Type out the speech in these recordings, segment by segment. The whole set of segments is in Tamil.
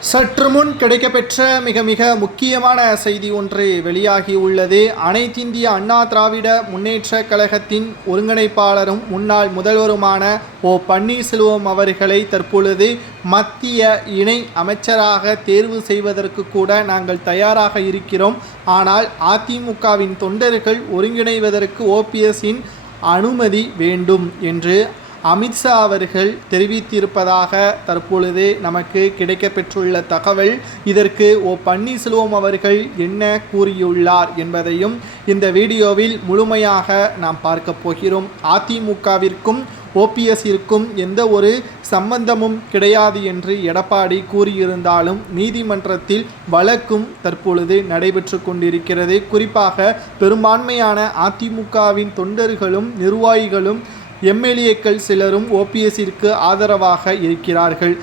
சற்று முன் கிடைக்கப்பெற்ற மிக மிக முக்கியமான செய்தி ஒன்று வெளியாகி உள்ளது அனைத்திந்திய அண்ணா திராவிட முன்னேற்ற கழகத்தின் ஒருங்கிணைப்பாளரும் முன்னாள் முதல்வருமான ஓ பன்னீர்செல்வம் அவர்களை தற்பொழுது மத்திய இணை அமைச்சராக தேர்வு செய்வதற்கு கூட நாங்கள் தயாராக இருக்கிறோம். ஆனால் அதிமுகவின் தொண்டர்கள் ஒருங்கிணைவதற்கு ஓபிஎஸ்ஸின் அனுமதி வேண்டும் என்று அமித்ஷா அவர்கள் தெரிவித்திருப்பதாக தற்பொழுது நமக்கு கிடைக்கப்பெற்றுள்ள தகவல். இதற்கு ஓ பன்னீர்செல்வம் அவர்கள் என்ன கூறியுள்ளார் என்பதையும் இந்த வீடியோவில் முழுமையாக நாம் பார்க்க போகிறோம். அதிமுகவிற்கும் ஓபிஎஸ்ஸிற்கும் எந்த ஒரு சம்பந்தமும் கிடையாது என்று எடப்பாடி கூறியிருந்தாலும் நீதிமன்றத்தில் வழக்கும் தற்பொழுது நடைபெற்று கொண்டிருக்கிறது. குறிப்பாக பெரும்பான்மையான அதிமுகவின் தொண்டர்களும் நிர்வாகிகளும் எம்எல்ஏக்கள் சிலரும் ஓபிஎஸ்ஸிற்கு ஆதரவாக இருக்கிறார்கள்.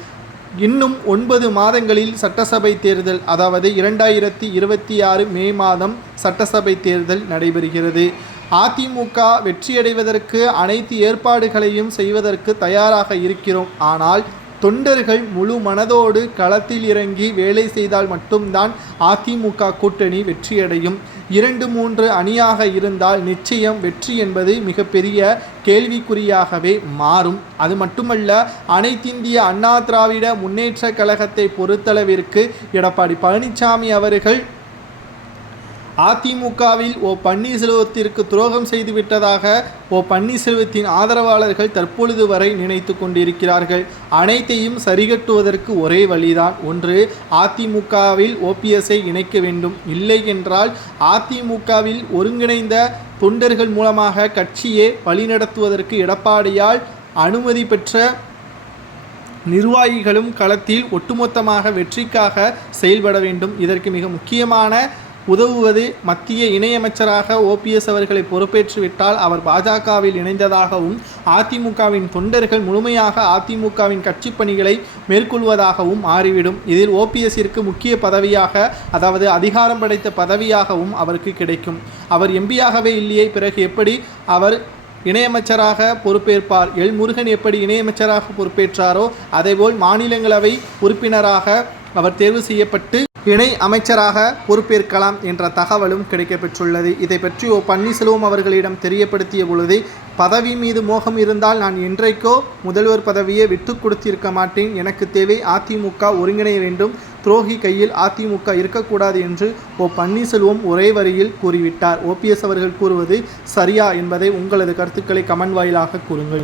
இன்னும் ஒன்பது மாதங்களில் சட்டசபை தேர்தல் அதாவது இரண்டாயிரத்தி இருபத்தி ஆறு மே மாதம் சட்டசபை தேர்தல் நடைபெறுகிறது. அதிமுக வெற்றியடைவதற்கு அனைத்து ஏற்பாடுகளையும் செய்வதற்கு தயாராக இருக்கிறோம். ஆனால் தொண்டர்கள் முழு மனதோடு களத்தில் இறங்கி வேலை செய்தால் மட்டும்தான் அதிமுக கூட்டணி வெற்றியடையும். இரண்டு மூன்று அணியாக இருந்தால் நிச்சயம் வெற்றி என்பது மிகப்பெரிய கேள்விக்குறியாகவே மாறும். அது மட்டுமல்ல அனைத்திந்திய அண்ணா திராவிட முன்னேற்ற கழகத்தை பொறுத்தளவிற்கு எடப்பாடி பழனிசாமி அவர்கள் அதிமுகவில் ஓ பன்னீர்செல்வத்திற்கு துரோகம் செய்துவிட்டதாக ஓ பன்னீர்செல்வத்தின் ஆதரவாளர்கள் தற்பொழுது வரை நினைத்து கொண்டிருக்கிறார்கள். அனைத்தையும் சரிகட்டுவதற்கு ஒரே வழிதான். ஒன்று அதிமுகவில் ஓபிஎஸ்ஐ இணைக்க வேண்டும். இல்லை என்றால் அதிமுகவில் ஒருங்கிணைந்த தொண்டர்கள் மூலமாக கட்சியை வழிநடத்துவதற்கு எடப்பாடியால் அனுமதி பெற்ற நிர்வாகிகளும் களத்தில் ஒட்டுமொத்தமாக வெற்றிக்காக செயல்பட வேண்டும். இதற்கு மிக முக்கியமான உதவுவது மத்திய இணையமைச்சராக ஓபிஎஸ் அவர்களை பொறுப்பேற்றுவிட்டால் அவர் பாஜகவில் இணைந்ததாகவும் அதிமுகவின் தொண்டர்கள் முழுமையாக அதிமுகவின் கட்சி பணிகளை மேற்கொள்வதாகவும் மாறிவிடும். இதில் ஓபிஎஸ்ஸிற்கு முக்கிய பதவியாக அதாவது அதிகாரம் படைத்த பதவியாகவும் அவருக்கு கிடைக்கும். அவர் எம்பியாகவே இல்லையே பிறகு எப்படி அவர் இணையமைச்சராக பொறுப்பேற்பார்? எல். முருகன் எப்படி இணையமைச்சராக பொறுப்பேற்றாரோ அதேபோல் மாநிலங்களவை உறுப்பினராக அவர் தேர்வு செய்யப்பட்டு இணை அமைச்சராக பொறுப்பேற்கலாம் என்ற தகவலும் கிடைக்கப்பெற்றுள்ளது. இதை பற்றி ஓ. பன்னீர்செல்வம் அவர்களிடம் தெரியப்படுத்திய பொழுது பதவி மீது மோகம் இருந்தால் நான் என்றைக்கோ முதல்வர் பதவியை விட்டு கொடுத்திருக்க மாட்டேன். எனக்கு தேவை அதிமுக ஒருங்கிணைய வேண்டும். துரோகி கையில் அதிமுக இருக்கக்கூடாது என்று ஓ. பன்னீர்செல்வம் ஒரே வரியில் கூறிவிட்டார். ஓபிஎஸ் அவர்கள் கூறுவது சரியா என்பதை உங்களது கருத்துக்களை கமெண்ட் வாயிலாக கூறுங்கள்.